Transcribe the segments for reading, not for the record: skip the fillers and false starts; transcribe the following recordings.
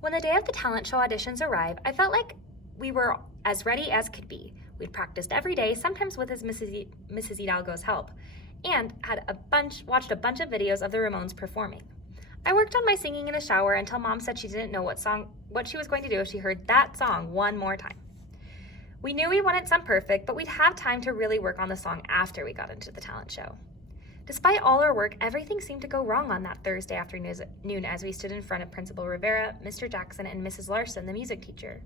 When the day of the talent show auditions arrived, I felt like we were as ready as could be. We'd practiced every day, sometimes with Mrs. Hidalgo's help, and watched a bunch of videos of the Ramones performing. I worked on my singing in the shower until Mom said she didn't know what she was going to do if she heard that song one more time. We knew we wouldn't sound perfect, but we'd have time to really work on the song after we got into the talent show. Despite all our work, everything seemed to go wrong on that Thursday afternoon as we stood in front of Principal Rivera, Mr. Jackson, and Mrs. Larson, the music teacher.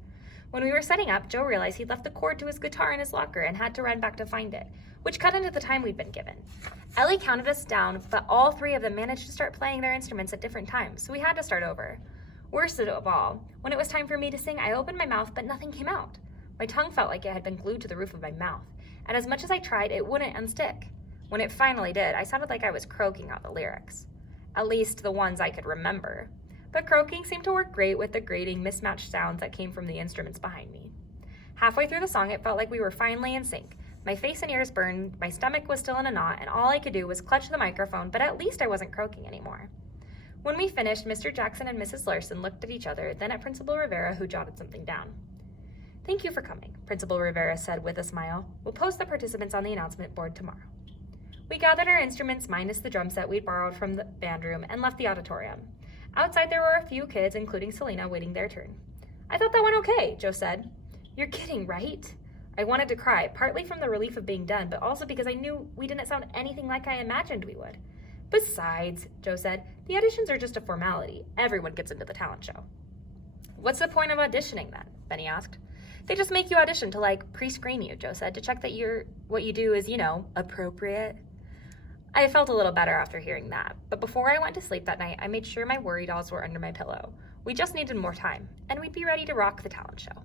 When we were setting up, Joe realized he'd left the cord to his guitar in his locker and had to run back to find it, which cut into the time we'd been given. Ellie counted us down, but all three of them managed to start playing their instruments at different times, so we had to start over. Worst of all, when it was time for me to sing, I opened my mouth, but nothing came out. My tongue felt like it had been glued to the roof of my mouth, and as much as I tried, it wouldn't unstick. When it finally did, I sounded like I was croaking out the lyrics. At least the ones I could remember. But croaking seemed to work great with the grating, mismatched sounds that came from the instruments behind me. Halfway through the song, it felt like we were finally in sync. My face and ears burned, my stomach was still in a knot, and all I could do was clutch the microphone, but at least I wasn't croaking anymore. When we finished, Mr. Jackson and Mrs. Larson looked at each other, then at Principal Rivera, who jotted something down. "Thank you for coming," Principal Rivera said with a smile. "We'll post the participants on the announcement board tomorrow." We gathered our instruments minus the drum set we'd borrowed from the band room and left the auditorium. Outside there were a few kids, including Selena, waiting their turn. "I thought that went okay," Joe said. "You're kidding, right?" I wanted to cry, partly from the relief of being done, but also because I knew we didn't sound anything like I imagined we would. "Besides," Joe said, "the auditions are just a formality. Everyone gets into the talent show." "What's the point of auditioning then?" Benny asked. "They just make you audition to, pre-screen you," Joe said, "to check that what you do is, appropriate." I felt a little better after hearing that, but before I went to sleep that night, I made sure my worry dolls were under my pillow. We just needed more time, and we'd be ready to rock the talent show.